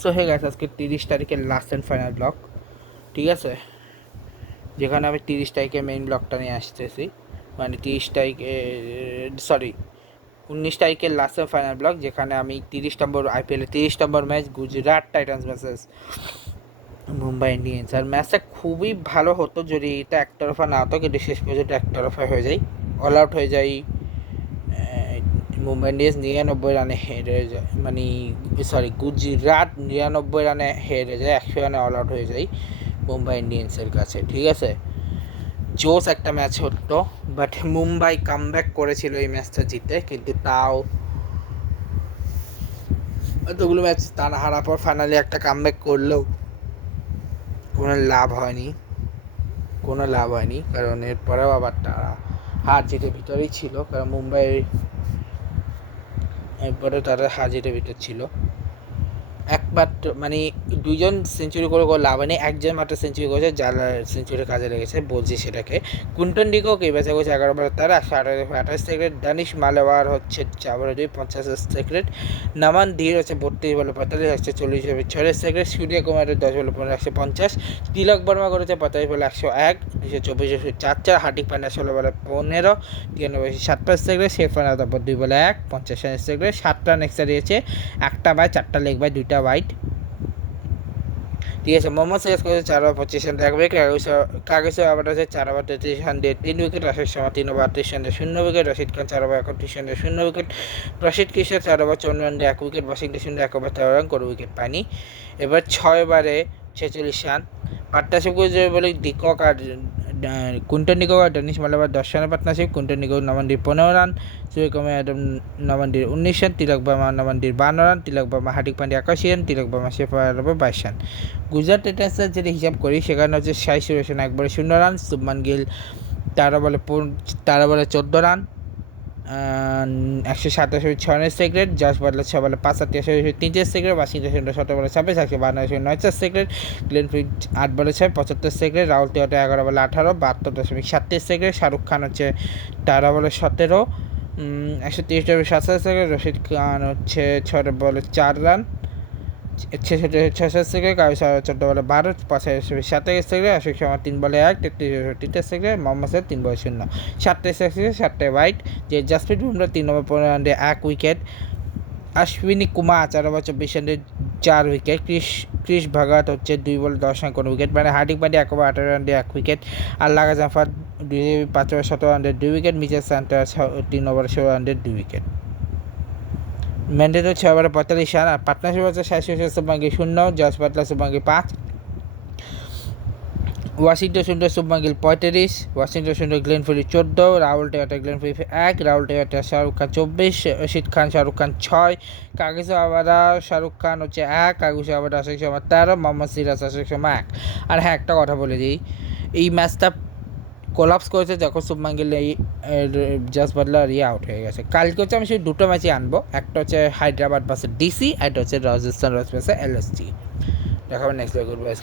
So hey guys, আজকে 30 তারিখের last and final blog, ঠিক আছে, যেখানে আমি 30 তারিখে মেইন ব্লগটা নিয়ে আসতেছি, মানে 30 তারিখে, সরি 19 তারিখের লাস্ট অ্যান্ড ফাইনাল ব্লগ, যেখানে আমি 30 নম্বর আইপিএলের 30 নম্বর match Gujarat Titans versus Mumbai Indians. আর ম্যাচটা খুবই ভালো হতো যদি এটা একতরফা না হতো, কিন্তু শেষ পর্যন্ত একতরফা হয়ে যায়, অল আউট হয়ে যায়। মুম্বাই ইন্ডিয়ান্স 99 রানে হেরে যায়, মানে সরি গুজরাট 99 রানে হেরে যায়, 100 রানে অল আউট হয়ে যায় মুম্বাই ইন্ডিয়ান্সের কাছে, ঠিক আছে। জোস একটা ম্যাচ হতো, বাট মুম্বাই কামব্যাক করেছিল এই ম্যাচটা জিতে, কিন্তু তাও এতগুলো ম্যাচ তারা হারার পর ফাইনালি একটা কামব্যাক করলেও কোনো লাভ হয়নি, কারণ এরপরেও আবার তারা হার জিতের ভিতরেই ছিল, কারণ মুম্বাই এরপরে তারা হার জিতের ভিতর ছিল। একবার মানে দুইজন সেঞ্চুরি করে লাভ হয়নি, একজন মাত্র সেঞ্চুরি করেছে, যার সেঞ্চুরি কাজে লেগেছে, বলছি সেটাকে। কুন্টন ডিকক এই ম্যাচে করেছে 11 বলে তার 128 সেকেন্ড, দানিশ মালেওয়ার হচ্ছে 4 বলে 50 সেকেন্ড, নামান ধীর হচ্ছে 32 বলে 45, 140 46 সেকেন্ড, সূর্য কুমারের 10 বলে 15, 150, তিলক বর্মা করেছে 45 বলে 101, 224 4, হার্দিক পান্ডিয়া 16 বলে 15, 93 57 সেকেন্ড, শেরফান আতাপুর 2 বলে 1, 50 সেকেন্ড, 7 রান এক্সট্রা দিয়েছে, একটা বাই 4টা লেগ বাই 2টা ওয়াইড, ঠিক আছে। মোহাম্মদ সিরাজ করেছে 4 ওভার 25 রান, এক উইকেট। কাগিসো আবার আছে 4 ওভার 33 রান দিয়ে 3 wicket, Rashed Sharma 3 over 38 run দিয়ে 0 wicket, Rashid Khan 4 over 31 run দিয়ে 0 উইকেট, প্রসিদ্ধ কৃষ্ণ 4 ওভার 54 রান দিয়ে 1 উইকেট, ওয়াশিংটন সুন্দর 1 ওভার 13 রান, কোনো উইকেট পায়নি। এবার 6 ওভারে 46 রান, পার্টনারশিপ করেছে বলে ডিকক আর কুন্টন ডিকক আর ডেনিশ মালেবার 10 রানের পার্টনারশিপ। কুন্টন ডিকক নবান্ডির 15 রান, সূর্যকুমার অ্যাডাম নবান্ডির 19 রান, তিলক বর্মা নবান্ডির 52 রান, তিলক বর্মা হার্দিক পান্ডিয়া 81 রান, তিলক বর্মা শেরফান আতাপুর 22 রান। গুজরাট টাইটান্সের যদি হিসাব করি, সেখানে হচ্ছে সাই সুরেশন 1 বলে 0 রান, শুভমান গিল 13 বলে 14 রান, 127 6 সেকেন্ড, জস বাটলার 6 বলে 5 3 সেকেন্ড, ওয়াশিংটন সুন্দর 17 বলে 26, 152 9 সেকেন্ড, গ্লেন ফিল্ড 8 বলে 6 75 সেকেন্ড, রাহুল তেওয়াটা 11 বলে 18 72.37 সেকেন্ড, শাহরুখ খান হচ্ছে 13 বলে 17, 130 সেকেন্ড, রশিদ খান হচ্ছে 6 বলে 4 রান, 66 সেকেন্ড, কাবিস 14 বলে 12, 27 সেকেন্ড, অশোক শর্মা 3 বলে 1, 33 সেকেন্ড, মোহাম্মদ সিরাজ 3 বলে 0, 7 সেকেন্ড, 7 ওয়াইড, যে জাসপ্রীত বুমরা 3 ওভার 15 রান দিয়ে 1 wicket, Ashwini Kumar 4 over 24 run দিয়ে 4 উইকেট, ক্রিস ভাগাত হচ্ছে 2 বলে 10 রান, কোনো উইকেট, মানে হার্দিক পান্ডিয়া 1 ওভার 18 রান দিয়ে 1 উইকেট, আর লাগা জাফর 5 ওভার 17 রান দিয়ে 2 উইকেট, মিচেল সান্টার 3 ওভার 16 রান দিয়ে 2 উইকেট। ম্যান্ডেটো 6 ওভারে 45 রান, আর পার্টনারশিপ হচ্ছে 66 Shubman Gill 0, Jos Buttler Shubman Gill 5, Washington Sundar Shubman Gill 35, Washington Sundar Glenn ফিল্ড 14, রাহুল তেওয়াটা গ্লেন ফিল্ড 1, রাহুল তেওয়াটা শাহরুখ খান 24, রশিদ খান শাহরুখ খান 6, কাগিসো আবাদা শাহরুখ খান হচ্ছে 1, কাগিসো আবাদা অশোক শর্মা 13, মোহাম্মদ সিরাজ অশোক শর্মা 1। আর হ্যাঁ, একটা কথা বলে দিই, এই ম্যাচটা কোলাপস করেছে যখন শুভমান গিল জাস বাটলার আউট হয়ে গেছে। কালকে হচ্ছে আমি সেই দুটো ম্যাচই আনবো, একটা হচ্ছে হায়দ্রাবাদ ভার্সেস ডিসি, একটা হচ্ছে রাজস্থান রয়্যালস ভার্সেস এলএসজি। দেখাবেন নেক্সট গুড বাই।